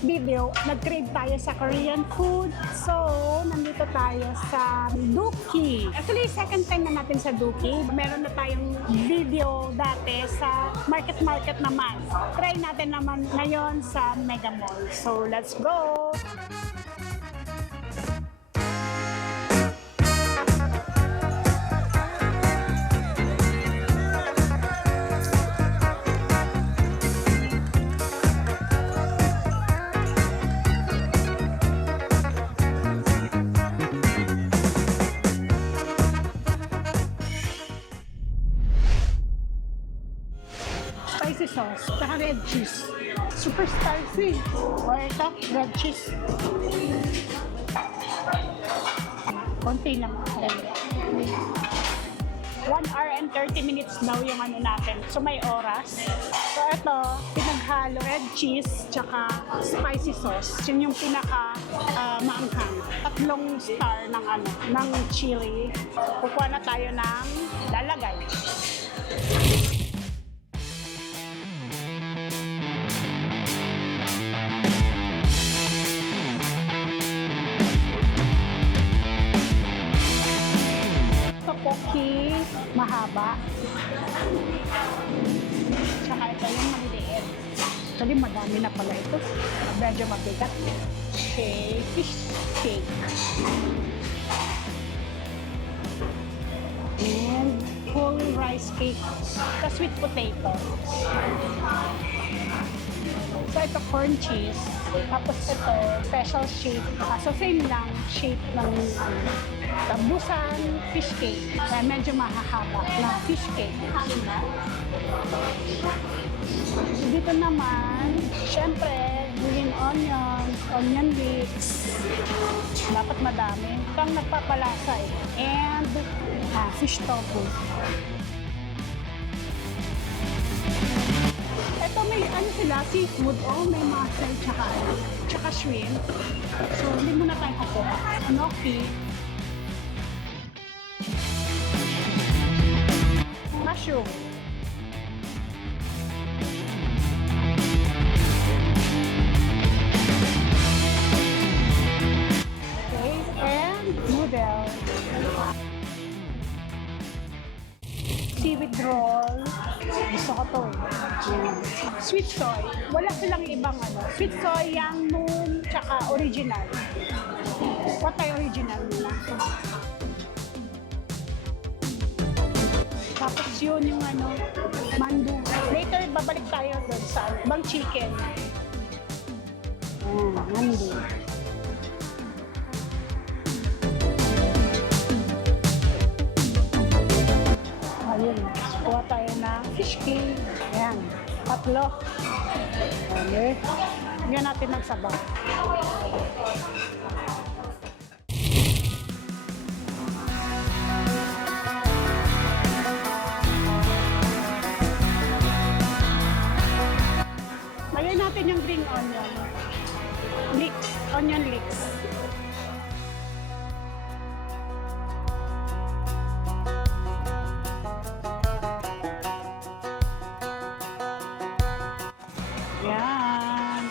last video, nag-crave tayo sa Korean food. So, nandito tayo sa Dooki. Actually, second time na natin sa Dooki. Meron na tayong video dati sa market naman. Try natin naman ngayon sa Mega Mall. So, let's go! Spicy sauce, saka red cheese. Super spicy. O ito, red cheese. Konti lang. 1 hour and 30 minutes daw yung ano natin. So may oras. So ito, pinaghalo red cheese tsaka spicy sauce. Yun yung pinaka maanghang. 3 star ng chili. Kukuha na tayo ng lalagay. Tteokbokki, mahaba. Tsaka ito yung maliliit. Actually, madami na pala ito. Medyo mabigat. Okay, fish cake. And whole rice cake. The sweet potato. So ito corn cheese. Tapos ito, special shape. So same lang, shape ng tambusan, fish cake. Kaya medyo mahahaba na fish cake. Dito naman, syempre, green onions, onion leeks. Dapat madami. Ito ang nagpapalasa eh. And fish tofu. Ito may ano sila, seafood. Oh, may mussel tsaka shrimp. So, hindi muna tayo kukuha. Gnocchi. Mushroom. Okay, and noodle. Seaweed roll. Gusto ko to. Sweet soy. Wala silang ibang ano. Sweet soy, yang moon, tsaka original. What ay original nila? Tapos yun yung ano, mandu. Later, babalik tayo doon sa ibang chicken. Mandu. Ayun, kuha tayo na fish cake. Ayan, 3. Okay. Ngayon natin nagsabaw. Lagyan natin yung green onion. Leeks, onion leeks. Yan.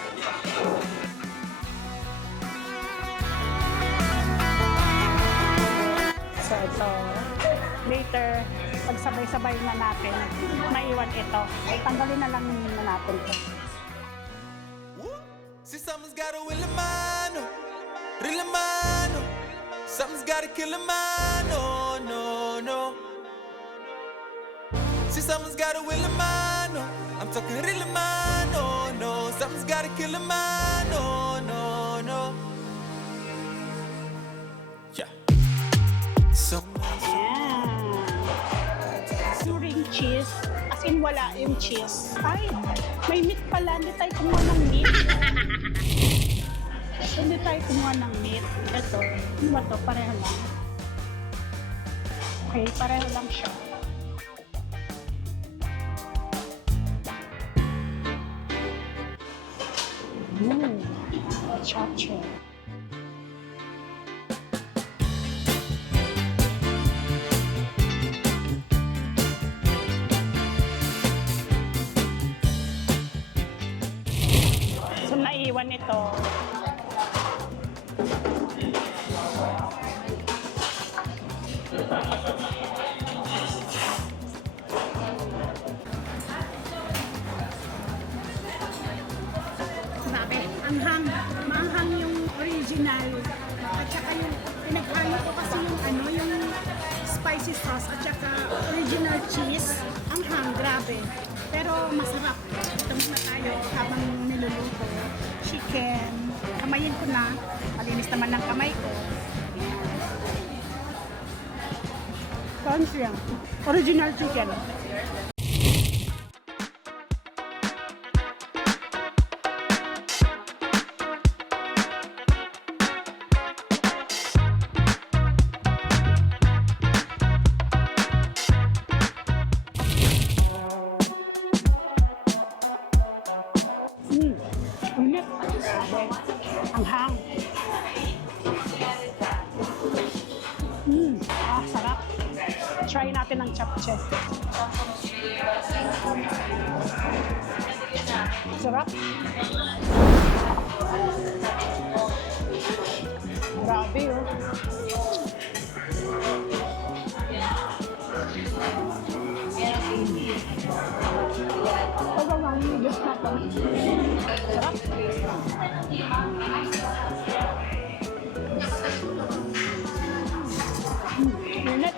So ito, later, pagsabay-sabay na natin, maiwan ito. Tanggalin na lang natin ito. See, something's gotta will a man, real man. Something's gotta kill a man, no, no, no. See, something's gotta will a man, I'm talking real man, no, no. Something's gotta kill a man, no, no, no. Yeah. So. Curing cheese. As in, wala yung cheese. Ay, may meat pala. Hindi tayo kumuha ng meat. Hindi tayo kumuha ng meat. Ito. Ano ba ito? Pareho lang. Okay, pareho lang siya. Chacha. So, naiwan ito. spicy sauce at saka original cheese. Ang hang, grabe. Pero masarap. Ito muna tayo habang niluluto. Chicken. Kamayin ko na. Malinis naman ng kamay ko. Consiang. Original chicken. Ulit. Ang hang. Sarap. Try natin ang chapche. Sarap. Grabe oh. Sarap. Init.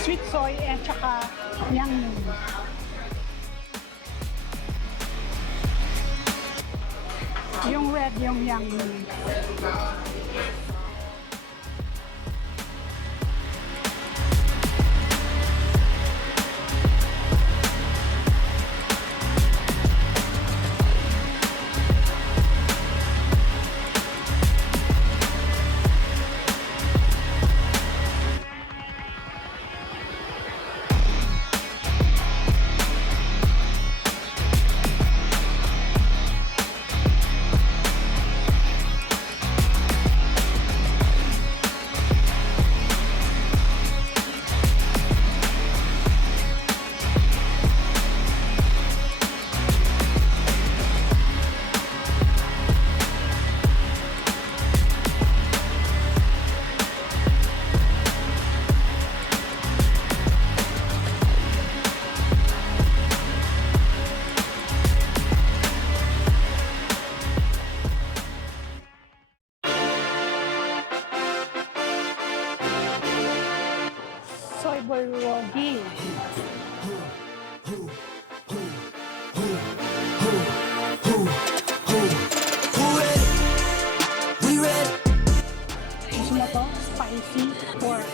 Sweet soy at saka yang yung red yung yang soy bulgogi. Gusto mo to? Spicy pork.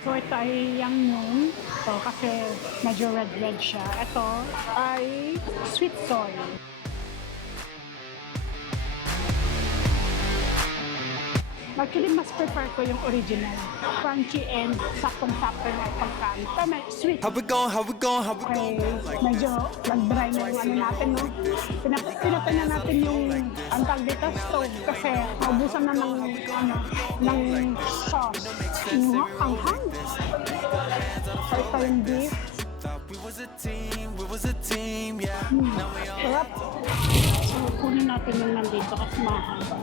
So ito ay yang yun. So kasi medyo red siya. Ito ay sweet soy. Actually, mas prefer ko yung original. Crunchy and saktong-sakto na pagkain. Ito may sweet. How we gon', how we gon', how we Okay, gon'? medyo nag-dry na yung ano natin, no? Pinatay na natin yung ang tag dito stove kasi maubusan na ng, ano, ng sauce. Ang hang. So ito yung beef. Thought we was a team, yeah. Now we all Sarap. So kunin natin yung nandito kasi mahaba.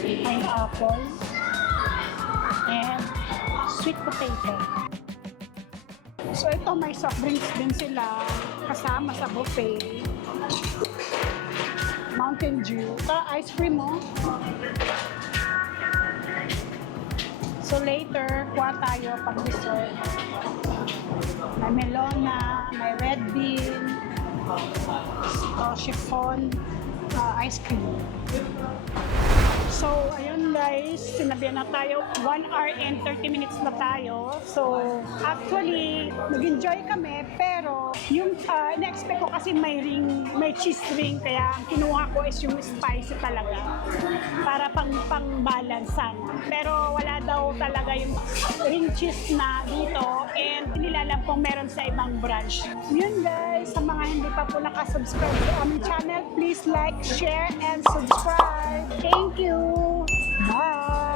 Pineapple and sweet potato. So ito may soft drinks din sila kasama sa buffet. Mount Mountain Dew. Ito, ice cream mo. So later, kuha tayo pag dessert. May melona, may red bean, chiffon, ice cream. So, ayun guys, sinabihan na tayo, 1 hour and 30 minutes na tayo. So, actually, nag-enjoy kami, pero yung na-expect ko kasi may cheese ring, kaya ang kinuha ko is yung spicy talaga, para pang-balance sana. Pero wala daw talaga yung ring cheese na dito, and nilalam kung meron sa ibang branch. Yun guys, sa mga hindi pa po nakasubscribe sa aming channel, please like, share, and subscribe. Thank you! Bye!